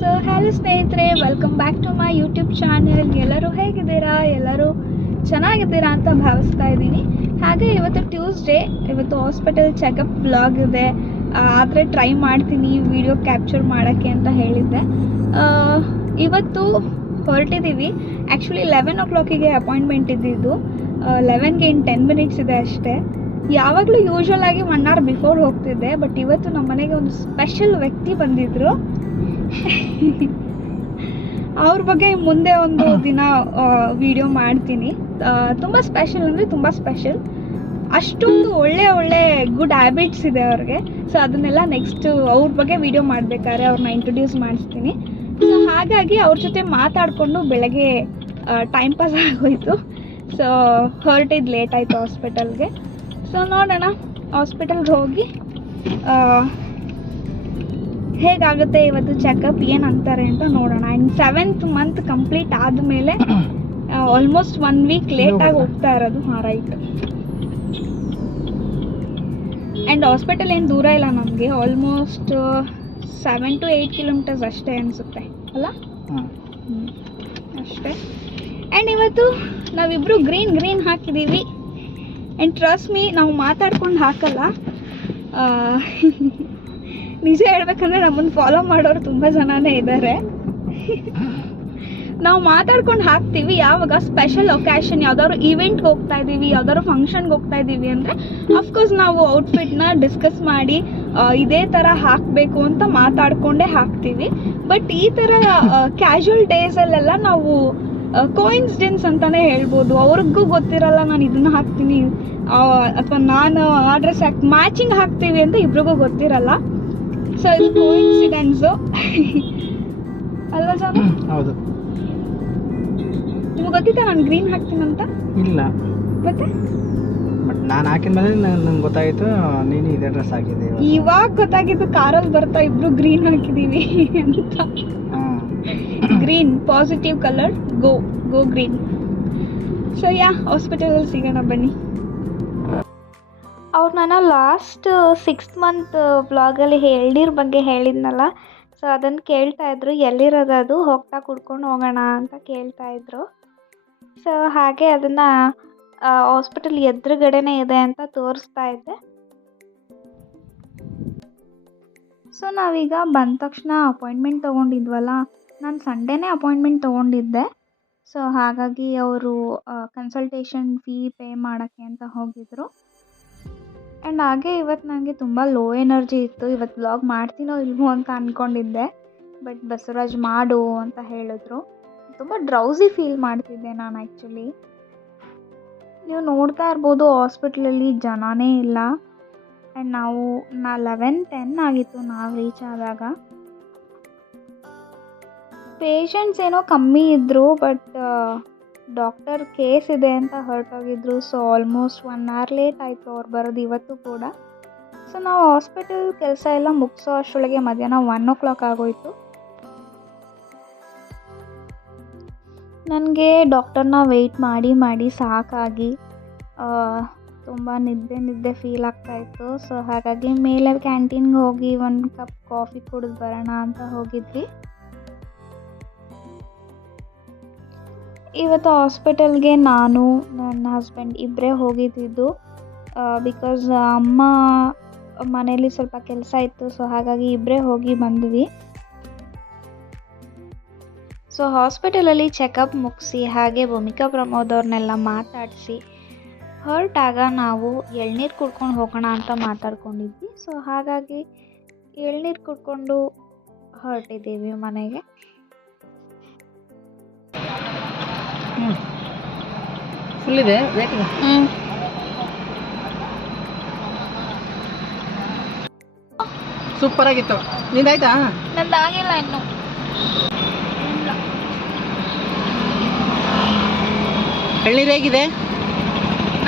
So hello ಸ್ನೇಹಿತರೆ welcome back to my YouTube channel ಎಲ್ಲರೂ ಹೇಗಿದ್ದೀರಾ? ಎಲ್ಲರೂ ಚೆನ್ನಾಗಿದ್ದೀರಾ ಅಂತ ಭಾವಿಸ್ತಾ ಇದ್ದೀನಿ. ಹಾಗೆ ಇವತ್ತು ಟ್ಯೂಸ್ಡೇ ಇವತ್ತು ಹಾಸ್ಪಿಟಲ್ ಚೆಕಪ್ ಬ್ಲಾಗ್ ಇದೆ. ಆದರೆ ಟ್ರೈ ಮಾಡ್ತೀನಿ ವಿಡಿಯೋ ಕ್ಯಾಪ್ಚರ್ ಮಾಡೋಕ್ಕೆ ಅಂತ ಹೇಳಿದ್ದೆ. ಇವತ್ತು ಹೊರಟಿದ್ದೀವಿ. ಆ್ಯಕ್ಚುಲಿ ಲೆವೆನ್ ಓ ಕ್ಲಾಕಿಗೆ ಅಪಾಯಿಂಟ್ಮೆಂಟ್ ಇದ್ದಿದ್ದು ಲೆವೆನ್ಗೆ ಇನ್ ಟೆನ್ ಮಿನಿಟ್ಸ್ ಇದೆ ಅಷ್ಟೇ. ಯಾವಾಗಲೂ ಯೂಶ್ವಲ್ ಆಗಿ ಒನ್ ಅವರ್ ಬಿಫೋರ್ ಹೋಗ್ತಿದ್ದೆ ಬಟ್ ಇವತ್ತು ನಮ್ಮ ಮನೆಗೆ ಒಂದು ಸ್ಪೆಷಲ್ ವ್ಯಕ್ತಿ ಬಂದಿದ್ರು. ಅವ್ರ ಬಗ್ಗೆ ಮುಂದೆ ಒಂದು ದಿನ ವಿಡಿಯೋ ಮಾಡ್ತೀನಿ. ತುಂಬ ಸ್ಪೆಷಲ್ ಅಂದರೆ ತುಂಬ ಸ್ಪೆಷಲ್ ಅಷ್ಟೊಂದು ಒಳ್ಳೆ ಒಳ್ಳೆ ಗುಡ್ ಹ್ಯಾಬಿಟ್ಸ್ ಇದೆ ಅವ್ರಿಗೆ. ಸೊ ಅದನ್ನೆಲ್ಲ ನೆಕ್ಸ್ಟ್ ಅವ್ರ ಬಗ್ಗೆ ವಿಡಿಯೋ ಮಾಡಬೇಕಾದ್ರೆ ಅವ್ರನ್ನ ಇಂಟ್ರೊಡ್ಯೂಸ್ ಮಾಡಿಸ್ತೀನಿ. ಸೊ ಹಾಗಾಗಿ ಅವ್ರ ಜೊತೆ ಮಾತಾಡಿಕೊಂಡು ಬೆಳಗ್ಗೆ ಟೈಮ್ ಪಾಸ್ ಆಗೋಯ್ತು. ಸೊ ಹೊರಟಿದ್ದು ಲೇಟ್ ಆಯಿತು ಹಾಸ್ಪಿಟಲ್ಗೆ ಸೊ ನೋಡೋಣ. ಹಾಸ್ಪಿಟಲ್ಗೆ ಹೋಗಿ ಹೇಗಾಗುತ್ತೆ ಇವತ್ತು ಚೆಕಪ್ ಏನು ಅಂತಾರೆ ಅಂತ ನೋಡೋಣ. ಆ್ಯಂಡ್ ಸೆವೆಂತ್ ಮಂತ್ ಕಂಪ್ಲೀಟ್ ಆದಮೇಲೆ ಆಲ್ಮೋಸ್ಟ್ ಒನ್ ವೀಕ್ ಲೇಟಾಗಿ ಹೋಗ್ತಾ ಇರೋದು. ಹಾಂ ರೈಟ್ ಆ್ಯಂಡ್ ಹಾಸ್ಪಿಟಲ್ ಏನು ದೂರ ಇಲ್ಲ ನಮಗೆ. Almost seven to eight kilometres ಅಷ್ಟೇ ಅನಿಸುತ್ತೆ. ಅಲ್ಲ. ಅಷ್ಟೇ. ಆ್ಯಂಡ್ ಇವತ್ತು ನಾವಿಬ್ಬರು ಗ್ರೀನ್ ಗ್ರೀನ್ ಹಾಕಿದ್ದೀವಿ ಆ್ಯಂಡ್ ಟ್ರಸ್ಟ್ ಮೀ ನಾವು ಮಾತಾಡ್ಕೊಂಡು ಹಾಕಲ್ಲ. ಆ, ನಿಜ ಹೇಳ್ಬೇಕಂದ್ರೆ ನಮ್ಮನ್ನು ಫಾಲೋ ಮಾಡೋರು ತುಂಬ ಜನನೇ ಇದ್ದಾರೆ ನಾವು ಮಾತಾಡ್ಕೊಂಡು ಹಾಕ್ತೀವಿ ಯಾವಾಗ ಸ್ಪೆಷಲ್ ಒಕೇಶನ್ ಯಾವ್ದಾದ್ರು ಇವೆಂಟ್ಗೆ ಹೋಗ್ತಾ ಇದ್ದೀವಿ ಯಾವ್ದಾದ್ರು ಫಂಕ್ಷನ್ಗೆ ಹೋಗ್ತಾ ಇದ್ದೀವಿ ಅಂದರೆ ಅಫ್ಕೋರ್ಸ್ ನಾವು ಔಟ್ಫಿಟ್ನ ಡಿಸ್ಕಸ್ ಮಾಡಿ ಇದೇ ಥರ ಹಾಕಬೇಕು ಅಂತ ಮಾತಾಡ್ಕೊಂಡೇ ಹಾಕ್ತೀವಿ. ಬಟ್ ಈ ಥರ ಕ್ಯಾಶುವಲ್ ಡೇಸಲ್ಲೆಲ್ಲ ನಾವು ಕೋಇನ್ಸಿಡೆನ್ಸ್ ಅಂತಾನೆ ಹೇಳ್ಬೋದು. ಅವ್ರಿಗೂ ಗೊತ್ತಿರಲ್ಲ ನಾನು ಇದನ್ನ ಹಾಕ್ತೀನಿ ಅಥವಾ ನಾನು ಆ ಡ್ರೆಸ್ ಹಾಕಿ ಮ್ಯಾಚಿಂಗ್ ಹಾಕ್ತೀವಿ ಅಂತ ಇಬ್ರಿಗೂ ಗೊತ್ತಿರಲ್ಲ. ಸೊ ಇದು ಕೋಇನ್ಸಿಡೆನ್ಸು ಅಲ್ವಾ ಜನ ಹೌದು. ನಿಮ್ಗೆ ಗೊತ್ತಿತ್ತಾ ನಾನು ಗ್ರೀನ್ ಹಾಕ್ತೀನಂತ ಇಲ್ಲ. ಮತ್ತೆ? ಬಟ್ ನಾನು ಹಾಕಿದ ಮೇಲೆ ನಂಗೆ ಗೊತ್ತಾಯಿತು ನೀನು ಇದೇ ಡ್ರೆಸ್ ಹಾಕಿದೆ ಇವಾಗ. ಗೊತ್ತಾಗಿದ್ದು ಕಾರಲ್ಲಿ ಬರ್ತಾ ಇಬ್ರು ಗ್ರೀನ್ ಹಾಕಿದೀವಿ ಅಂತ. ಹಾಂ green positive colour go go green so ya ಹಾಸ್ಪಿಟಲಲ್ಲಿ ಸಿಗೋಣ ಬನ್ನಿ. ಅವ್ರು ನಾನು ಲಾಸ್ಟ್ ಸಿಕ್ಸ್ತ್ ಮಂತ್ ಬ್ಲಾಗಲ್ಲಿ ಎಳ್ನೀರ್ ಬಗ್ಗೆ ಹೇಳಿದ್ನಲ್ಲ. ಸೊ ಅದನ್ನು ಕೇಳ್ತಾ ಇದ್ರು, ಎಲ್ಲಿರೋದು ಅದು? ಹೋಗ್ತಾ ಕುಡ್ಕೊಂಡು ಹೋಗೋಣ ಅಂತ ಕೇಳ್ತಾ ಇದ್ರು. ಸೊ ಹಾಗೆ ಅದನ್ನು ಹಾಸ್ಪಿಟಲ್ ಎದುರುಗಡೆನೇ ಇದೆ ಅಂತ ತೋರಿಸ್ತಾ ಇದ್ದೆ. ಸೊ ನಾವೀಗ ಬಂದ ತಕ್ಷಣ ಅಪಾಯಿಂಟ್ಮೆಂಟ್ ತೊಗೊಂಡಿದ್ವಲ್ಲ? ನಾನು ಸಂಡೇನೇ ಅಪಾಯಿಂಟ್ಮೆಂಟ್ ತೊಗೊಂಡಿದ್ದೆ. ಸೊ ಹಾಗಾಗಿ ಅವರು ಕನ್ಸಲ್ಟೇಷನ್ ಫೀ ಪೇ ಮಾಡೋಕ್ಕೆ ಅಂತ ಹೋಗಿದ್ರು. ಆ್ಯಂಡ್ ಹಾಗೆ ಇವತ್ತು ನನಗೆ ತುಂಬ ಲೋ ಎನರ್ಜಿ ಇತ್ತು. ಇವತ್ತು ವ್ಲಾಗ್ ಮಾಡ್ತೀನೋ ಇಲ್ವೋ ಅಂತ ಅಂದ್ಕೊಂಡಿದ್ದೆ ಬಟ್ ಬಸವರಾಜ್ ಮಾಡು ಅಂತ ಹೇಳಿದ್ರು. ತುಂಬ ಡ್ರೌಸಿ ಫೀಲ್ ಮಾಡ್ತಿದ್ದೆ ನಾನು ಆ್ಯಕ್ಚುಲಿ ನೀವು ನೋಡ್ತಾ ಇರ್ಬೋದು ಹಾಸ್ಪಿಟ್ಲಲ್ಲಿ ಜನನೇ ಇಲ್ಲ. ಆ್ಯಂಡ್ ನಾವು, ನಾ ಲೆವೆನ್ ಟೆನ್ ಆಗಿತ್ತು ನಾವು ರೀಚ್ ಆದಾಗ. ಪೇಷಂಟ್ಸ್ ಏನೋ ಕಮ್ಮಿ ಇದ್ದರು ಬಟ್ ಡಾಕ್ಟರ್ ಕೇಸ್ ಇದೆ ಅಂತ ಹೊರಟೋಗಿದ್ರು. So almost one hour late ಆಯಿತು. ಅವ್ರು ಬರೋದು ಇವತ್ತು ಕೂಡ. ಸೊ ನಾವು ಹಾಸ್ಪಿಟಲ್ ಕೆಲಸ ಎಲ್ಲ ಮುಗಿಸೋ ಅಷ್ಟರೊಳಗೆ ಮಧ್ಯಾಹ್ನ ಒನ್ ಓ ಕ್ಲಾಕ್ ಆಗೋಯಿತು. ನನಗೆ ಡಾಕ್ಟರ್ನ ವೆಯ್ಟ್ ಮಾಡಿ ಮಾಡಿ ಸಾಕಾಗಿ ತುಂಬ ನಿದ್ದೆ ನಿದ್ದೆ ಫೀಲ್ ಆಗ್ತಾಯಿತ್ತು ಸೊ ಹಾಗಾಗಿ ಮೇಲೆ ಕ್ಯಾಂಟೀನ್ಗೆ ಹೋಗಿ ಒಂದು ಕಪ್ ಕಾಫಿ ಕುಡಿದು ಬರೋಣ ಅಂತ ಹೋಗಿದ್ವಿ. ಇವತ್ತು ಹಾಸ್ಪಿಟಲ್ಗೆ ನಾನು, ನನ್ನ ಹಸ್ಬೆಂಡ್ ಇಬ್ಬರೇ ಹೋಗಿದ್ದಿದ್ದು ಬಿಕಾಸ್ ಅಮ್ಮ ಮನೇಲಿ ಸ್ವಲ್ಪ ಕೆಲಸ ಇತ್ತು ಸೊ ಹಾಗಾಗಿ ಇಬ್ಬರೇ ಹೋಗಿ ಬಂದ್ವಿ. ಸೊ ಹಾಸ್ಪಿಟಲಲ್ಲಿ ಚೆಕಪ್ ಮುಗಿಸಿ, ಹಾಗೆ ಭೂಮಿಕಾ ಪ್ರಮೋದ್ ಅವ್ರನ್ನೆಲ್ಲ ಮಾತಾಡಿಸಿ ಹೊರಟಾಗ ನಾವು ಎಳ್ನೀರು ಕುಡ್ಕೊಂಡು ಹೋಗೋಣ ಅಂತ ಮಾತಾಡ್ಕೊಂಡಿದ್ವಿ. ಸೊ ಹಾಗಾಗಿ ಎಳ್ನೀರು ಕುಡ್ಕೊಂಡು ಹೊರಟಿದ್ದೀವಿ ಮನೆಗೆ. ಫುಲ್ ಇದೆ ಸೂಪರ್ ಆಗಿತ್ತು. ನಿಂದಾಯ್ತಾ? ನಂದಾಗಿಲ್ಲ ಇನ್ನು. ಎಳ್ನೀರು ಹೇಗಿದೆ?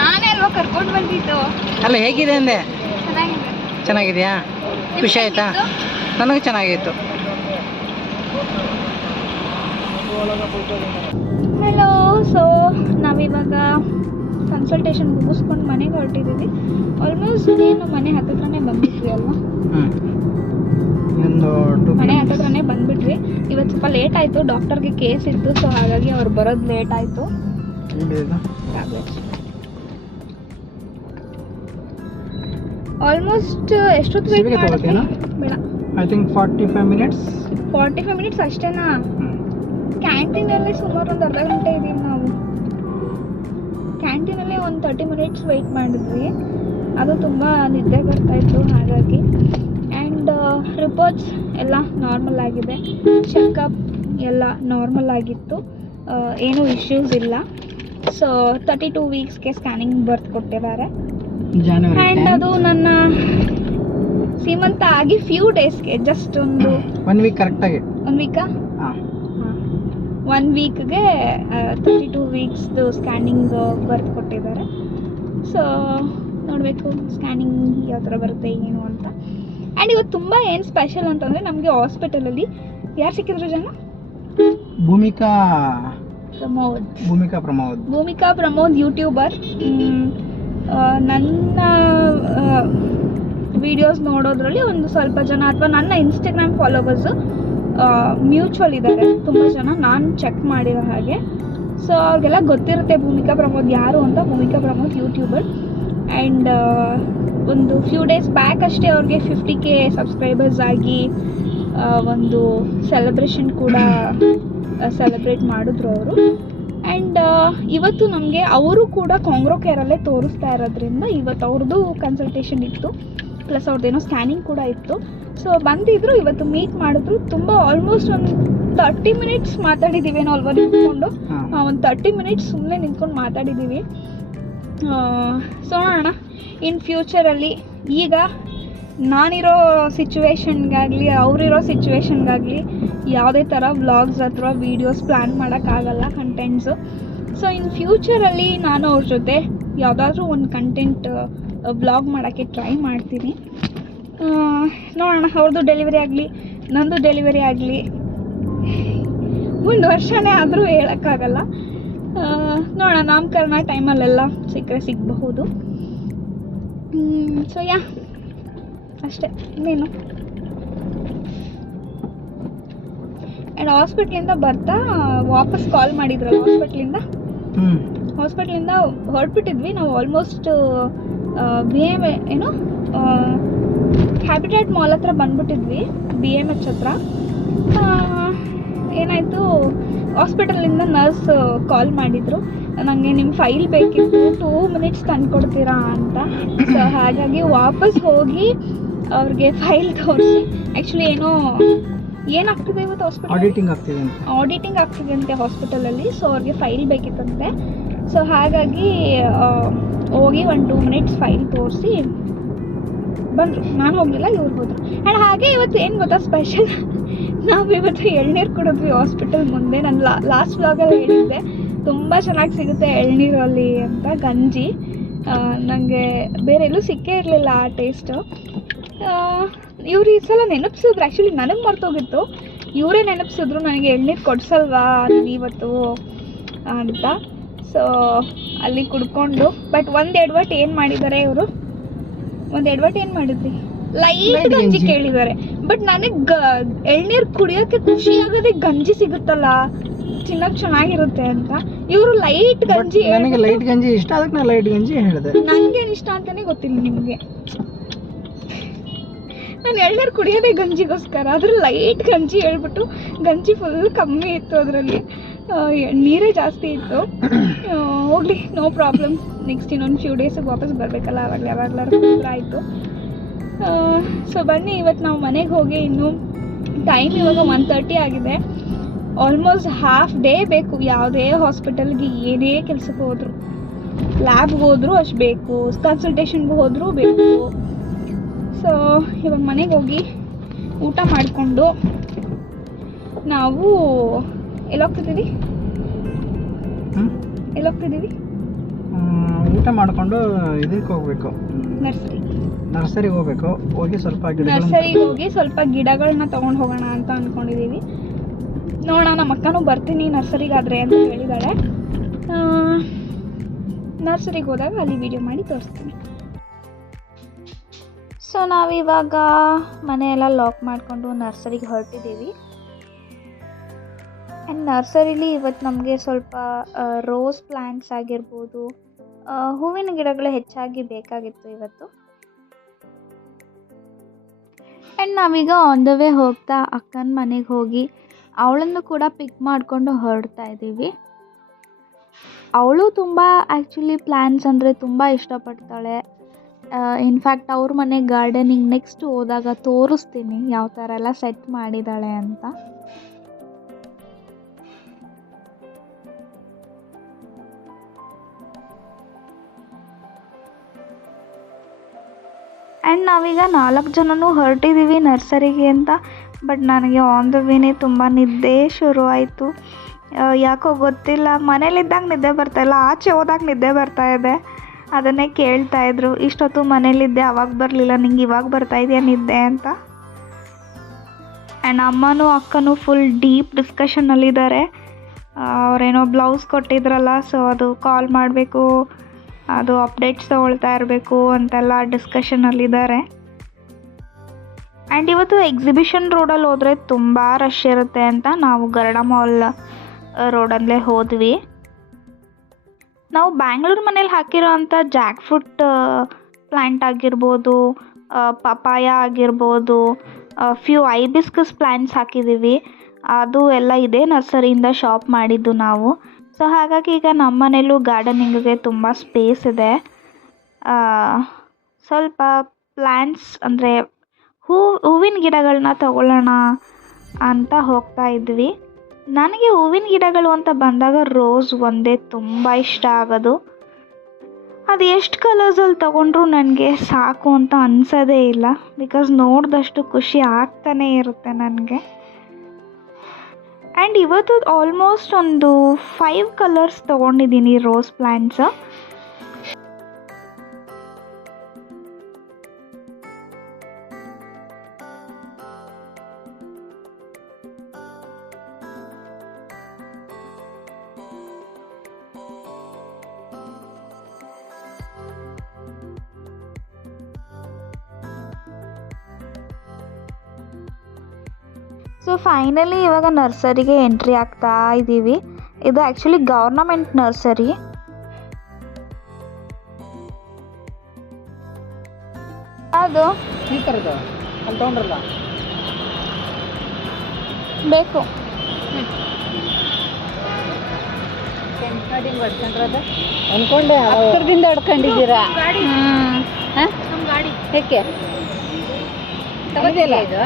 ನಾನೇ ಅಲ್ವಾ ಕರ್ಕೊಂಡು ಬಂದಿದ್ದು. ಅಲ್ಲ ಹೇಗಿದೆ ಅಂದೆ? ಚೆನ್ನಾಗಿದೆ. ಚೆನ್ನಾಗಿದೆಯಾ? ಖುಷಿ ಆಯ್ತಾ? ನನಗೆ ಚೆನ್ನಾಗಿತ್ತು. ಹಲೋ ಸೊ ನಾವಿವಾಗ ಕನ್ಸಲ್ಟೇಷನ್ ಮುಗಿಸ್ಕೊಂಡು ಮನೆಗೆ ಹೊರಟಿದ್ದೀವಿ. ಆಲ್ಮೋಸ್ಟ್ ಏನು ಮನೆ ಹತ್ತಿರನೇ ಬಂದಿದ್ವಿ ಅಲ್ವ? ಮನೆ ಹತ್ತಿರನೇ ಬಂದ್ಬಿಟ್ರಿ ಇವತ್ತು ಸ್ವಲ್ಪ ಲೇಟ್ ಆಯಿತು ಡಾಕ್ಟರ್ಗೆ ಕೇಸ್ ಇತ್ತು ಸೊ ಹಾಗಾಗಿ ಅವ್ರು ಬರೋದು ಲೇಟ್ ಆಯಿತು. ಆಲ್ಮೋಸ್ಟ್ ಎಷ್ಟೊತ್ತು ವೇಟ್ ಸಿವಿಗೆ ಬೇಡ. I think forty five minutes forty five minutes ಅಷ್ಟೇನಾ ಕ್ಯಾಂಟೀನಲ್ಲಿ ಸುಮಾರು ಒಂದು ಅರ್ಧ ಗಂಟೆ ಇದೀವಿ ಕ್ಯಾಂಟೀನಲ್ಲಿ ಒಂದು ತರ್ಟಿ ಮಿನಿಟ್ಸ್ ವೆಯ್ಟ್ ಮಾಡಿದ್ವಿ. ಅದು ತುಂಬ ನಿದ್ದೆ ಬರ್ತಾಯಿತ್ತು ಹಾಗಾಗಿ. ಆ್ಯಂಡ್ ರಿಪೋರ್ಟ್ಸ್ ಎಲ್ಲ ನಾರ್ಮಲ್ ಆಗಿದೆ. ಚೆಕಪ್ ಎಲ್ಲ ನಾರ್ಮಲ್ ಆಗಿತ್ತು. ಆ, ಏನೂ ಇಶ್ಯೂಸ್ ಇಲ್ಲ. ಸೊ ತರ್ಟಿ ಟೂ ವೀಕ್ಸ್ಗೆ ಸ್ಕ್ಯಾನಿಂಗ್ ಬರ್ತ್ ಕೊಟ್ಟಿದ್ದಾರೆ. ಆ್ಯಂಡ್ ಅದು ನನ್ನ ಸೀಮಂತ ಆಗಿ ಫ್ಯೂ ಡೇಸ್ಗೆ ಜಸ್ಟ್ ಒಂದು ಒನ್ ವೀಕ್ ಕರೆಕ್ಟಾಗಿ ಒನ್ ವೀಕಾ ಒನ್ ವೀಕ್ಗೆ ತರ್ಟಿ ಟೂ ವೀಕ್ಸ್ದು ಸ್ಕ್ಯಾನಿಂಗ್ ಬರ್ದು ಕೊಟ್ಟಿದ್ದಾರೆ. ಸೊ ನೋಡಬೇಕು ಸ್ಕ್ಯಾನಿಂಗ್ ಯಾವ ಥರ ಬರುತ್ತೆ ಏನು ಅಂತ. ಆ್ಯಂಡ್ ಇವತ್ತು ತುಂಬ ಏನು ಸ್ಪೆಷಲ್ ಅಂತಂದರೆ ನಮಗೆ ಹಾಸ್ಪಿಟಲಲ್ಲಿ ಯಾರು ಸಿಕ್ಕಿದ್ರು ಜನ? ಭೂಮಿಕಾ ಪ್ರಮೋದ್. ಭೂಮಿಕಾ ಪ್ರಮೋದ್. ಭೂಮಿಕಾ ಪ್ರಮೋದ್ ಯೂಟ್ಯೂಬರ್ ನನ್ನ ವಿಡಿಯೋಸ್ ನೋಡೋದ್ರಲ್ಲಿ ಒಂದು ಸ್ವಲ್ಪ ಜನ ಅಥವಾ ನನ್ನ ಇನ್ಸ್ಟಾಗ್ರಾಮ್ ಫಾಲೋವರ್ಸು ಮ್ಯೂಚುವಲ್ ಇದ್ದಾರೆ. ತುಂಬ ಜನ ನಾನು ಚೆಕ್ ಮಾಡಿರೋ ಹಾಗೆ. ಸೊ ಅವ್ರಿಗೆಲ್ಲ ಗೊತ್ತಿರುತ್ತೆ ಭೂಮಿಕಾ ಪ್ರಮೋದ್ ಯಾರು ಅಂತ. ಭೂಮಿಕಾ ಪ್ರಮೋದ್ ಯೂಟ್ಯೂಬರ್ ಆ್ಯಂಡ್ ಒಂದು ಫ್ಯೂ ಡೇಸ್ ಬ್ಯಾಕ್ ಅಷ್ಟೇ ಅವ್ರಿಗೆ ಫಿಫ್ಟಿ ಕೆ ಸಬ್ಸ್ಕ್ರೈಬರ್ಸ್ ಆಗಿ ಒಂದು ಸೆಲೆಬ್ರೇಷನ್ ಕೂಡ ಸೆಲೆಬ್ರೇಟ್ ಮಾಡಿದ್ರು ಅವರು. ಆ್ಯಂಡ್ ಇವತ್ತು ನಮಗೆ ಅವರು ಕೂಡ ಕಾಂಗ್ರೋ ಕೇರಲ್ಲೇ ತೋರಿಸ್ತಾ ಇರೋದ್ರಿಂದ ಇವತ್ತು ಅವ್ರದ್ದು ಕನ್ಸಲ್ಟೇಷನ್ ಇತ್ತು. ಪ್ಲಸ್ ಅವ್ರದ್ದೇನೋ ಸ್ಕ್ಯಾನಿಂಗ್ ಕೂಡ ಇತ್ತು. ಸೊ ಬಂದಿದ್ರು ಇವತ್ತು ಮೀಟ್ ಮಾಡಿದ್ರು. ತುಂಬ ಆಲ್ಮೋಸ್ಟ್ ಒಂದು ತರ್ಟಿ ಮಿನಿಟ್ಸ್ ಮಾತಾಡಿದೀವಿ ಅಲ್ವಾ ನಿಂತ್ಕೊಂಡು ಒಂದು ತರ್ಟಿ ಮಿನಿಟ್ಸ್ ಸುಮ್ಮನೆ ನಿಂತ್ಕೊಂಡು ಮಾತಾಡಿದ್ದೀವಿ ಸೊ ನೋಡೋಣ. ಇನ್ ಫ್ಯೂಚರಲ್ಲಿ ಈಗ ನಾನಿರೋ ಸಿಚುವೇಶನ್ಗಾಗಲಿ ಅವರಿರೋ ಸಿಚುವೇಶನ್ಗಾಗಲಿ ಯಾವುದೇ ಥರ ವ್ಲಾಗ್ಸ್ ಅಥವಾ ವೀಡಿಯೋಸ್ ಪ್ಲ್ಯಾನ್ ಮಾಡೋಕ್ಕಾಗಲ್ಲ ಕಂಟೆಂಟ್ಸು ಸೊ ಇನ್ ಫ್ಯೂಚರಲ್ಲಿ ನಾನು ಅವ್ರ ಜೊತೆ ಯಾವುದಾದ್ರೂ ಒಂದು ಕಂಟೆಂಟ್ ವ್ಲಾಗ್ ಮಾಡೋಕ್ಕೆ ಟ್ರೈ ಮಾಡ್ತೀನಿ. ನೋಡೋಣ ಅವ್ರದ್ದು ಡೆಲಿವರಿ ಆಗಲಿ, ನಂದು ಡೆಲಿವರಿ ಆಗಲಿ. ಒಂದು ವರ್ಷನೇ ಆದರೂ ಹೇಳೋಕ್ಕಾಗಲ್ಲ. ನೋಡೋಣ ನಾಮಕರಣ ಟೈಮಲ್ಲೆಲ್ಲ ಸಿಕ್ಕರೆ ಸಿಗಬಹುದು. ಸೊ ಯಾ ಅಷ್ಟೇ, ಇನ್ನೇನು? ಆ್ಯಂಡ್ ಹಾಸ್ಪಿಟ್ಲಿಂದ ಬರ್ತಾ ವಾಪಸ್ ಕಾಲ್ ಮಾಡಿದ್ರಲ್ಲ ಹಾಸ್ಪಿಟ್ಲಿಂದ ಹಾಸ್ಪಿಟ್ಲಿಂದ ಹೊರಟ್ಬಿಟ್ಟಿದ್ವಿ. ನಾವು ಆಲ್ಮೋಸ್ಟ್ ಬಿ ಎಂ ಏನು ಹ್ಯಾಬಿಟೇಟ್ ಮಾಲ್ ಹತ್ರ ಬಂದ್ಬಿಟ್ಟಿದ್ವಿ ಬಿ ಎಂ ಎಚ್ ಹತ್ರ. ಏನಾಯಿತು ಹಾಸ್ಪಿಟಲಿಂದ ನರ್ಸ್ ಕಾಲ್ ಮಾಡಿದರು. ನನಗೆ ನಿಮ್ಮ ಫೈಲ್ ಬೇಕಿತ್ತು ಟೂ ಮಿನಿಟ್ಸ್ ತಂದುಕೊಡ್ತೀರಾ ಅಂತ. ಸೊ ಹಾಗಾಗಿ ವಾಪಸ್ ಹೋಗಿ ಅವ್ರಿಗೆ ಫೈಲ್ ತೋರಿಸಿ. ಆ್ಯಕ್ಚುಲಿ ಏನೋ ಏನಾಗ್ತಿದೆ ಇವತ್ತು ಹಾಸ್ಪಿಟಲ್ ಆಡಿಟಿಂಗ್ ಆಗ್ತಿದೆ ಅಂತ. ಆಡಿಟಿಂಗ್ ಆಗ್ತಿದೆ ಅಂತೆ ಹಾಸ್ಪಿಟಲಲ್ಲಿ ಸೊ ಅವ್ರಿಗೆ ಫೈಲ್ ಬೇಕಿತ್ತಂತೆ. ಸೊ ಹಾಗಾಗಿ ಹೋಗಿ ಒಂದು ಟೂ ಮಿನಿಟ್ಸ್ ಫೈಲ್ ತೋರಿಸಿ. ಬಂದರು. ನಾನು ಹೋಗಲಿಲ್ಲ, ಇವ್ರು ಹೋದರು. ಆ್ಯಂಡ್ ಹಾಗೆ ಇವತ್ತು ಏನು ಗೊತ್ತಾ ಸ್ಪೆಷಲ್ ನಾವು ಇವತ್ತು ಎಳ್ನೀರು ಕೊಡಿದ್ವಿ ಹಾಸ್ಪಿಟಲ್ ಮುಂದೆ. ನಾನು ಲಾ ಲಾಸ್ಟ್ ವ್ಲಾಗಲ್ಲಿ ಹೇಳಿದ್ದೆ. ತುಂಬ ಚೆನ್ನಾಗಿ ಸಿಗುತ್ತೆ ಎಳ್ನೀರಲ್ಲಿ ಅಂತ, ಗಂಜಿ. ನನಗೆ ಬೇರೆ ಎಲ್ಲೂ ಸಿಕ್ಕೇ ಇರಲಿಲ್ಲ ಆ ಟೇಸ್ಟು ಇವ್ರು ಈ ಸಲ ನೆನಪಿಸಿದ್ರು. ಆ್ಯಕ್ಚುಲಿ ನನಗೆ ಮರ್ತೋಗಿತ್ತು. ಇವರೇ ನೆನಪಿಸಿದ್ರು, ನನಗೆ ಎಳ್ನೀರು ಕೊಡಿಸಲ್ವಾ ನೀವು ಇವತ್ತು? ಅಂತ. ಸೊ ಅಲ್ಲಿ ಕುಡ್ಕೊಂಡು ಬಟ್ ಒಂದು ಎಡ್ವಟ್ ಏನು ಮಾಡಿದ್ದಾರೆ ಇವರು? ಒಂದು ಎಡ್ವಟ್ ಏನು ಮಾಡಿದ್ರಿ? ಲೈಟ್ ಗಂಜಿ. ಕೇಳಿದ್ದಾರೆ. ಬಟ್ ನನಗೆ ಎಳ್ನೀರು ಕುಡಿಯೋಕ್ಕೆ ಖುಷಿ ಆಗೋದೇ ಗಂಜಿ ಸಿಗುತ್ತಲ್ಲ? ತಿನ್ನೋಕೆ ಚೆನ್ನಾಗಿರುತ್ತೆ ಅಂತ. ಇವರು ಲೈಟ್ ಗಂಜಿ ನನಗೆ ಲೈಟ್ ಗಂಜಿ ಇಷ್ಟ ಅದಕ್ಕೆ ನಾನು ಲೈಟ್ ಗಂಜಿ ಹೇಳಿದೆ. ನನಗೇನು ಇಷ್ಟ ಅಂತಾನೆ ಗೊತ್ತಿಲ್ಲ ನಿಮಗೆ. ನಾನು ಎಳ್ನೀರು ಕುಡಿಯೋದೇ ಗಂಜಿಗೋಸ್ಕರ. ಅದ್ರ ಲೈಟ್ ಗಂಜಿ ಹೇಳ್ಬಿಟ್ಟು ಗಂಜಿ ಫುಲ್ ಕಮ್ಮಿ ಇತ್ತು ಅದರಲ್ಲಿ. ನೀರೇ ಜಾಸ್ತಿ ಇತ್ತು. ಹೋಗ್ಲಿ ನೋ ಪ್ರಾಬ್ಲಮ್ ನೆಕ್ಸ್ಟ್ ಇನ್ನೊಂದು ಫ್ಯೂ ಡೇಸಿಗೆ ವಾಪಸ್ ಬರಬೇಕಲ್ಲ ಆವಾಗಲೇ ಯಾವಾಗಲಾರು ಆಯಿತು. ಸೊ ಬನ್ನಿ ಇವತ್ತು ನಾವು ಮನೆಗೆ ಹೋಗಿ ಇನ್ನು ಟೈಮ್ ಇವಾಗ ಒನ್ ತರ್ಟಿ ಆಗಿದೆ. ಆಲ್ಮೋಸ್ಟ್ ಹಾಫ್ ಡೇ ಬೇಕು, ಯಾವುದೇ ಹಾಸ್ಪಿಟಲ್ಗೆ ಏನೇ ಕೆಲಸಕ್ಕೆ ಹೋದ್ರು. ಲ್ಯಾಬ್ಗೆ ಹೋದ್ರು ಅಷ್ಟು ಬೇಕು ಕನ್ಸಲ್ಟೇಷನ್ಗೆ ಹೋದರೂ ಬೇಕು. ಸೊ ಇವಾಗ ಮನೆಗೆ ಹೋಗಿ ಊಟ ಮಾಡಿಕೊಂಡು ನಾವು ಎಲ್ಲಿ ಹೋಗ್ತಿದ್ದೀವಿ ಹ್ಞೂ ಎಲ್ಲಿ ಹೋಗ್ತಿದ್ದೀವಿ ಊಟ ಮಾಡಿಕೊಂಡು ಇದಕ್ಕೆ ಹೋಗ್ಬೇಕು. ನರ್ಸರಿ. ನರ್ಸರಿಗೆ ಹೋಗ್ಬೇಕು. ಹೋಗಿ ಸ್ವಲ್ಪ ಗಿಡ ನರ್ಸರಿಗೆ ಹೋಗಿ ಸ್ವಲ್ಪ ಗಿಡಗಳನ್ನ ತೊಗೊಂಡು ಹೋಗೋಣ ಅಂತ ಅಂದ್ಕೊಂಡಿದ್ದೀವಿ ನೋಡೋಣ ನಮ್ಮ ಅಕ್ಕನೂ ಬರ್ತೀನಿ ನರ್ಸರಿಗಾದರೆ ಅಂತ ಹೇಳಿದಾಳೆ. ನರ್ಸರಿಗೆ ಹೋದಾಗ ಅಲ್ಲಿ ವಿಡಿಯೋ ಮಾಡಿ ತೋರಿಸ್ತೀನಿ. ಸೊ ನಾವಿವಾಗ ಮನೆಯೆಲ್ಲ ಲಾಕ್ ಮಾಡಿಕೊಂಡು ನರ್ಸರಿಗೆ ಹೊರಟಿದ್ದೀವಿ. ಆ್ಯಂಡ್ ನರ್ಸರಿಲಿ ಇವತ್ತು ನಮಗೆ ಸ್ವಲ್ಪ ರೋಸ್ ಪ್ಲ್ಯಾಂಟ್ಸ್ ಆಗಿರ್ಬೋದು ಹೂವಿನ ಗಿಡಗಳು ಹೆಚ್ಚಾಗಿ ಬೇಕಾಗಿತ್ತು ಇವತ್ತು. ಆ್ಯಂಡ್ ನಾವೀಗ ಆನ್ ದ ವೇ ಹೋಗ್ತಾ ಅಕ್ಕನ ಮನೆಗೆ ಹೋಗಿ ಅವಳನ್ನು ಕೂಡ ಪಿಕ್ ಮಾಡಿಕೊಂಡು ಹೊರಡ್ತಾ ಇದ್ದೀವಿ. ಅವಳು ತುಂಬ ಆ್ಯಕ್ಚುಲಿ ಪ್ಲ್ಯಾನ್ಸ್ ಅಂದರೆ ತುಂಬ ಇಷ್ಟಪಡ್ತಾಳೆ. ಇನ್ಫ್ಯಾಕ್ಟ್ ಅವ್ರ ಮನೆ ಗಾರ್ಡನಿಂಗ್ ನೆಕ್ಸ್ಟ್ ಹೋದಾಗ ತೋರಿಸ್ತೀನಿ ಯಾವ ಥರ ಎಲ್ಲ ಸೆಟ್ ಮಾಡಿದ್ದಾಳೆ ಅಂತ. ಆ್ಯಂಡ್ ನಾವೀಗ ನಾಲ್ಕು ಜನನೂ ಹೊರಟಿದ್ದೀವಿ ನರ್ಸರಿಗೆ ಅಂತ. ಬಟ್ ನನಗೆ ಆನ್ ದ ವೇನೇ ತುಂಬ ನಿದ್ದೆ ಶುರು ಆಯಿತು. ಯಾಕೋ ಗೊತ್ತಿಲ್ಲ. ಮನೇಲಿದ್ದಾಗ ನಿದ್ದೆ ಬರ್ತಾಯಿಲ್ಲ ಆಚೆ ಹೋದಾಗ ನಿದ್ದೆ ಬರ್ತಾ ಇದೆ. ಅದನ್ನೇ ಕೇಳ್ತಾ ಇದ್ರು. ಇಷ್ಟೊತ್ತು ಮನೇಲಿದ್ದೆ, ಅವಾಗ ಬರಲಿಲ್ಲ. ನಿಂಗೆ ಇವಾಗ ಬರ್ತಾ ಇದೆಯಾ ನಿದ್ದೆ ಅಂತ? ಆ್ಯಂಡ್ ಅಮ್ಮನೂ ಅಕ್ಕನೂ ಫುಲ್ ಡೀಪ್ ಡಿಸ್ಕಷನ್ನಲ್ಲಿದ್ದಾರೆ ಅವರೇನೋ ಬ್ಲೌಸ್ ಕೊಟ್ಟಿದ್ರಲ್ಲ ಸೊ ಅದು ಕಾಲ್ ಮಾಡಬೇಕು. ಅದು ಅಪ್ಡೇಟ್ಸ್ ತೊಗೊಳ್ತಾ ಇರಬೇಕು ಅಂತೆಲ್ಲ ಡಿಸ್ಕಷನಲ್ಲಿದ್ದಾರೆ ಆ್ಯಂಡ್ ಇವತ್ತು ಎಕ್ಸಿಬಿಷನ್ ರೋಡಲ್ಲಿ ಹೋದರೆ ತುಂಬ ರಶ್ ಇರುತ್ತೆ ಅಂತ ನಾವು ಗರಡ ಮಾಲ್ ರೋಡಲ್ಲೇ ಹೋದ್ವಿ. ನಾವು ಬ್ಯಾಂಗ್ಳೂರು ಮನೇಲಿ ಹಾಕಿರೋ ಅಂಥ ಜಾಕ್ ಫ್ರೂಟ್ ಪ್ಲ್ಯಾಂಟ್ ಆಗಿರ್ಬೋದು ಪಪಾಯ ಆಗಿರ್ಬೋದು ಫ್ಯೂ ಐಬಿಸ್ಕಸ್ ಪ್ಲ್ಯಾಂಟ್ಸ್ ಹಾಕಿದ್ದೀವಿ. ಅದು ಎಲ್ಲ ಇದೇ ನರ್ಸರಿಯಿಂದ ಶಾಪ್ ಮಾಡಿದ್ದು ನಾವು. ಸೊ ಹಾಗಾಗಿ ಈಗ ನಮ್ಮ ಮನೇಲೂ ಗಾರ್ಡನಿಂಗಿಗೆ ತುಂಬ ಸ್ಪೇಸ್ ಇದೆ. ಸ್ವಲ್ಪ ಪ್ಲ್ಯಾಂಟ್ಸ್ ಅಂದರೆ ಹೂ, ಹೂವಿನ ಗಿಡಗಳನ್ನ ತಗೊಳ್ಳೋಣ ಅಂತ ಹೋಗ್ತಾ ಇದ್ವಿ. ನನಗೆ ಹೂವಿನ ಗಿಡಗಳು ಅಂತ ಬಂದಾಗ ರೋಸ್ ಒಂದೇ ತುಂಬ ಇಷ್ಟ ಆಗೋದು. ಅದು ಎಷ್ಟು ಕಲರ್ಸಲ್ಲಿ ತೊಗೊಂಡ್ರೂ ನನಗೆ ಸಾಕು ಅಂತ ಅನ್ಸೋದೇ ಇಲ್ಲ. ಬಿಕಾಸ್ ನೋಡಿದಷ್ಟು ಖುಷಿ ಆಗ್ತಾನೇ ಇರುತ್ತೆ ನನಗೆ. ಆ್ಯಂಡ್ ಇವತ್ತು ಆಲ್ಮೋಸ್ಟ್ ಒಂದು ಫೈವ್ ಕಲರ್ಸ್ ತೊಗೊಂಡಿದ್ದೀನಿ ರೋಸ್ ಪ್ಲ್ಯಾಂಟ್ಸ್ ಸೊ ಫೈನಲಿ ಇವಾಗ ನರ್ಸರಿಗೆ ಎಂಟ್ರಿ ಆಗ್ತಾ ಇದ್ದೀವಿ ಇದು ಆ್ಯಕ್ಚುಲಿ ಗೌರ್ನಮೆಂಟ್ ನರ್ಸರಿ. ಅದು ಈ ಥರದ್ದು? ಅಲ್ಲಿ ತೊಗೊಂಡ್ರಲ್ಲ? ಬೇಕು. ಅನ್ಕೊಂಡೆ ಹತ್ರದಿಂದ ಹೊಡ್ಕೊಂಡಿದ್ದೀರಾ? ಗಾಡಿ. ಏಕೆ? ತಗೋದಿಲ್ಲ ಇದು?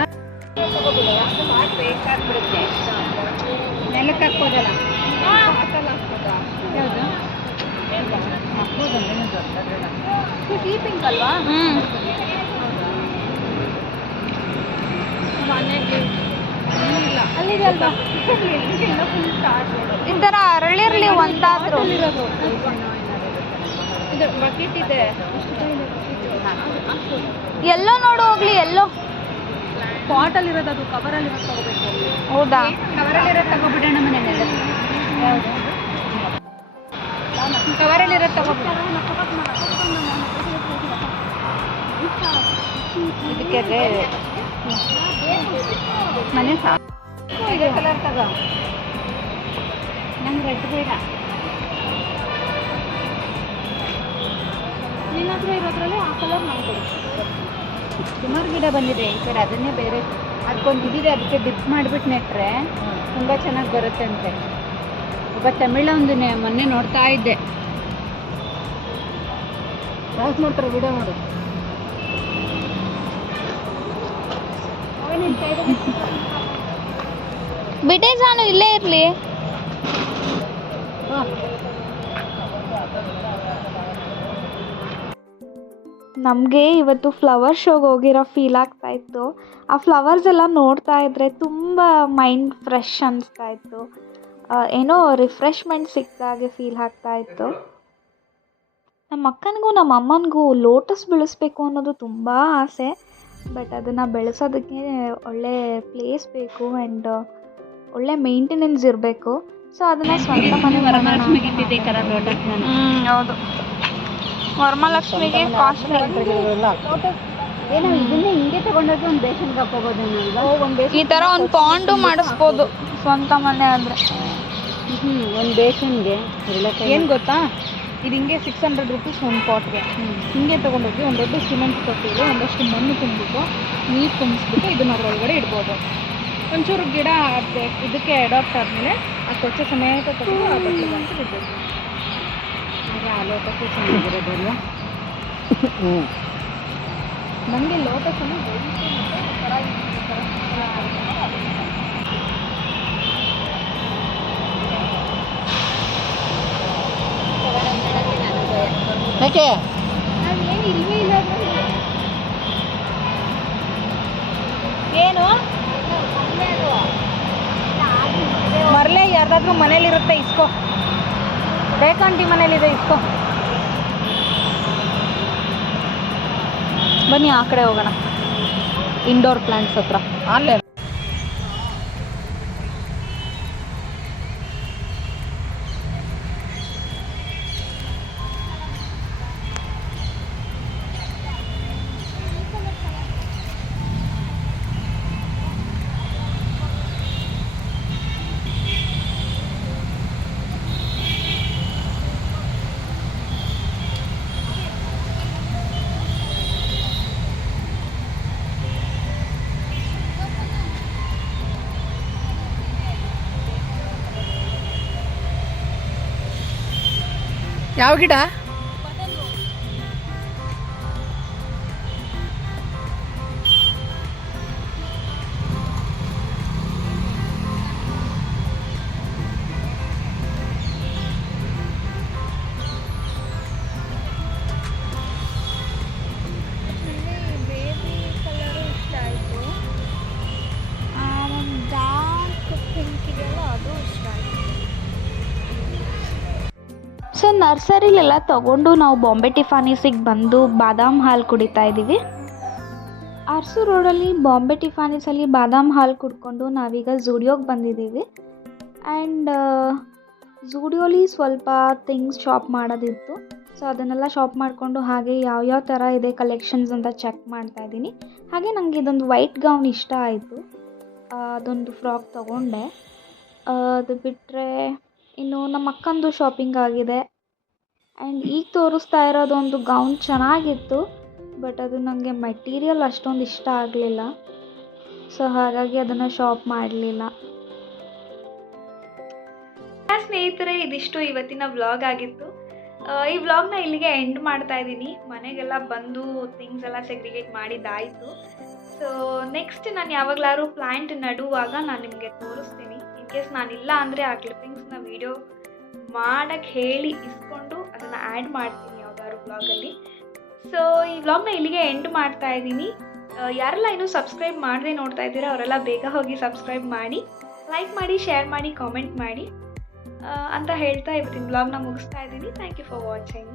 ನೆಲಕ್ಕೆ ಹಾಕ್ಬೋದಲ್ಲ ಯಾವುದು ಅಲ್ವಾ ಅರಳಿರ್ಲಿ ಒಂದಾದ್ರು. ಇದೆ ಎಲ್ಲೋ ನೋಡು ಹೋಗ್ಲಿ ಎಲ್ಲೋ. ಪಾಟಲ್ಲಿ ಇರೋದು ಅದು ಕವರಲ್ಲಿ ಇರೋದು ತಗೋಬೇಕು. ಹೌದಾ? ಕವರಲ್ಲಿ ಇರೋದು ತಗೋಬಿಡೋಣ ಮನೆಯಲ್ಲಿ. ಕವರಲ್ಲಿ ಇರೋದು ತಗೋಬಿಡ. ಇದಕ್ಕೆ ಮನೆ ಸಾಕು ಇದೇ ಕಲರ್ ತಗೋ. ನಂಗೆ ರೆಡ್ ಬೇಡ. ನಿನ್ನ ಹತ್ರ ಇರೋದ್ರಲ್ಲಿ ಆ ಕಲರ್ ನಂಗೆ ಸುಮಾರು ಗಿಡ ಬಂದಿದೆ ಈ ಕಡೆ ಅದನ್ನೇ ಬೇರೆ ಅದಕ್ಕೊಂದು ಇದಿದೆ ಅದಕ್ಕೆ ಡಿಪ್ ಮಾಡಿಬಿಟ್ಟು ನೆಟ್ಟರೆ ತುಂಬ ಚೆನ್ನಾಗಿ ಬರುತ್ತೆ ಅಂತೆ ಒಬ್ಬ ತಮಿಳ ಒಂದು ಮೊನ್ನೆ ನೋಡ್ತಾ ಇದ್ದೆ. ರಾಸ್ ನೋಡ್ತಾರೆ ವಿಡಿಯೋ ನೋಡು ಬಿಟ್ಟೆ ಸಾನು ಇಲ್ಲೇ ಇರಲಿ. ನಮಗೆ ಇವತ್ತು ಫ್ಲವರ್ ಶೋಗೆ ಹೋಗಿರೋ ಫೀಲ್ ಆಗ್ತಾ ಇತ್ತು. ಆ ಫ್ಲವರ್ಸ್ ಎಲ್ಲ ನೋಡ್ತಾ ಇದ್ದರೆ ತುಂಬ ಮೈಂಡ್ ಫ್ರೆಶ್ ಅನಿಸ್ತಾ ಇತ್ತು. ಏನೋ ರಿಫ್ರೆಶ್ಮೆಂಟ್ ಸಿಕ್ಕಿದಾಗೆ ಫೀಲ್ ಆಗ್ತಾ ಇತ್ತು. ನಮ್ಮ ಅಕ್ಕನಿಗೂ ನಮ್ಮ ಅಮ್ಮನಿಗೂ ಲೋಟಸ್ ಬೆಳೆಸ್ಬೇಕು ಅನ್ನೋದು ತುಂಬ ಆಸೆ. ಬಟ್ ಅದನ್ನು ಬೆಳೆಸೋದಕ್ಕೆ ಒಳ್ಳೆ ಪ್ಲೇಸ್ ಬೇಕು ಆ್ಯಂಡ್ ಒಳ್ಳೆ ಮೇಂಟೆನೆನ್ಸ್ ಇರಬೇಕು. ಸೊ ಅದನ್ನು ಸ್ವಂತ ಮನೆ ಹೌದು. ವರಮಹಾಲಕ್ಷ್ಮಿಗೆ ಕಾಸ್ಟ್ಲಿ ಎಲ್ಲ ಏನೋ ಇದನ್ನೇ ಹಿಂಗೆ ತಗೊಂಡೋಗಿ ಒಂದು ಈ ಥರ ಒಂದು ಪಾಂಡು ಮಾಡಿಸ್ಬೋದು. ಸ್ವಂತ ಮನೆ ಆದರೆ. ಹ್ಞೂ ಒಂದು ಬೇಸನ್ಗೆ ಏನು ಗೊತ್ತಾ? ಇದು ಹಿಂಗೆ ಸಿಕ್ಸ್ ಹಂಡ್ರೆಡ್ ರುಪೀಸ್ ಒಂದು ಪಾಟ್ಗೆ ಹಿಂಗೆ ತೊಗೊಂಡೋಗಿ ಒಂದು ದೊಡ್ಡ ಸಿಮೆಂಟ್ ತೊಟ್ಟಿಗೆ ಒಂದಷ್ಟು ಮಣ್ಣು ತುಂಬಿಟ್ಟು ನೀರು ತುಂಬಿಸ್ಬಿಟ್ಟು ಇದನ್ನ ಅದರೊಳಗಡೆ ಇಡ್ಬೋದು. ಒಂಚೂರು ಗಿಡ ಇದಕ್ಕೆ ಅಡಾಪ್ಟ್ ಆದಮೇಲೆ ಆ ಕೊಚ್ಚೆ ಸಮೇತ ತಗೊಂಡು ಆ ಲೋಟಕ್ಕೆ ಚೆನ್ನಾಗಿರೋದಲ್ವಾ ಹ್ಞೂ ಈ ಥರ ಯಾಕೆ? ಏನು? ಮರಲೆ ಯಾರ್ದಾದ್ರೂ ಮನೇಲಿರುತ್ತೆ ಇಸ್ಕೋ. ರೇಖಾಂಟಿ ಮನೇಲಿದೆ ಇಸ್ಕೊ ಬನ್ನಿ ಆ ಕಡೆ ಹೋಗೋಣ. ಇಂಡೋರ್ ಪ್ಲಾಂಟ್ಸ್ ಹತ್ರ. ಅಲ್ಲೇ. ಯಾವ ಗಿಡ? ನರ್ಸರಿಲೆಲ್ಲ ತಗೊಂಡು ನಾವು ಬಾಂಬೆ ಟಿಫಾನಿಸಿಗೆ ಬಂದು ಬಾದಾಮ್ ಹಾಲು ಕುಡಿತಾ ಇದ್ದೀವಿ. ಅರಸು ರೋಡಲ್ಲಿ ಬಾಂಬೆ ಟಿಫಾನಿಸಲ್ಲಿ ಬಾದಾಮ್ ಹಾಲು ಕುಡ್ಕೊಂಡು ನಾವೀಗ ಝೂಡಿಯೋಗೆ ಬಂದಿದ್ದೀವಿ. ಆ್ಯಂಡ್ ಝೂಡಿಯೋಲಿ ಸ್ವಲ್ಪ ಥಿಂಗ್ಸ್ ಶಾಪ್ ಮಾಡೋದಿತ್ತು. ಸೊ, ಅದನ್ನೆಲ್ಲ ಶಾಪ್ ಮಾಡಿಕೊಂಡು ಹಾಗೆ ಯಾವ್ಯಾವ ಥರ ಇದೆ ಕಲೆಕ್ಷನ್ಸ್ ಅಂತ ಚೆಕ್ ಮಾಡ್ತಾ ಇದ್ದೀನಿ. ಹಾಗೆ ನನಗೆ ಇದೊಂದು ವೈಟ್ ಗೌನ್ ಇಷ್ಟ ಆಯಿತು. ಅದೊಂದು ಫ್ರಾಕ್ ತೊಗೊಂಡೆ. ಅದು ಬಿಟ್ಟರೆ ಇನ್ನು ನಮ್ಮ ಅಕ್ಕಂದು ಶಾಪಿಂಗ್ ಆಗಿದೆ. ಆ್ಯಂಡ್ ಈಗ ತೋರಿಸ್ತಾ ಇರೋದೊಂದು ಗೌನ್ ಚೆನ್ನಾಗಿತ್ತು, ಬಟ್ ಅದು ನನಗೆ ಮೆಟೀರಿಯಲ್ ಅಷ್ಟೊಂದು ಇಷ್ಟ ಆಗಲಿಲ್ಲ. ಸೊ ಹಾಗಾಗಿ ಅದನ್ನು ಶಾಪ್ ಮಾಡಲಿಲ್ಲ. ಸ್ನೇಹಿತರೆ, ಇದಿಷ್ಟು ಇವತ್ತಿನ ವ್ಲಾಗ್ ಆಗಿತ್ತು. ಈ ವ್ಲಾಗ್ನ ಇಲ್ಲಿಗೆ ಎಂಡ್ ಮಾಡ್ತಾ ಇದ್ದೀನಿ. ಮನೆಗೆಲ್ಲ ಬಂದು ಥಿಂಗ್ಸ್ ಎಲ್ಲ ಸೆಗ್ರಿಗೇಟ್ ಮಾಡಿದ್ದಾಯಿತು. ಸೊ ನೆಕ್ಸ್ಟ್ ನಾನು ಯಾವಾಗಲಾದ್ರು ಪ್ಲ್ಯಾಂಟ್ ನಡುವಾಗ ನಾನು ನಿಮಗೆ ತೋರಿಸ್ತೀನಿ. ಇನ್ ಕೇಸ್ ನಾನಿಲ್ಲ ಅಂದರೆ ಆ ಕ್ಲಿಪ್ಪಿಂಗ್ಸ್ನ ವೀಡಿಯೋ ಮಾಡೋಕ್ಕೆ ಹೇಳಿ ಇಸ್ಕೊಂಡು ಅದನ್ನು ಆ್ಯಡ್ ಮಾಡ್ತೀನಿ ಯಾವ್ದಾದ್ರು ವ್ಲಾಗಲ್ಲಿ ಸೊ ಈ ವ್ಲಾಗ್ನ ಇಲ್ಲಿಗೆ ಎಂಡ್ ಮಾಡ್ತಾ ಇದ್ದೀನಿ. ಯಾರೆಲ್ಲ ಇನ್ನೂ ಸಬ್ಸ್ಕ್ರೈಬ್ ಮಾಡದೆ ನೋಡ್ತಾ ಇದ್ದೀರಾ ಅವರೆಲ್ಲ ಬೇಗ ಹೋಗಿ ಸಬ್ಸ್ಕ್ರೈಬ್ ಮಾಡಿ ಲೈಕ್ ಮಾಡಿ ಶೇರ್ ಮಾಡಿ ಕಾಮೆಂಟ್ ಮಾಡಿ. ಅಂತ ಹೇಳ್ತಾ ಇವತ್ತಿನ ಬ್ಲಾಗ್ನ ಮುಗಿಸ್ತಾ ಇದ್ದೀನಿ. Thank you for watching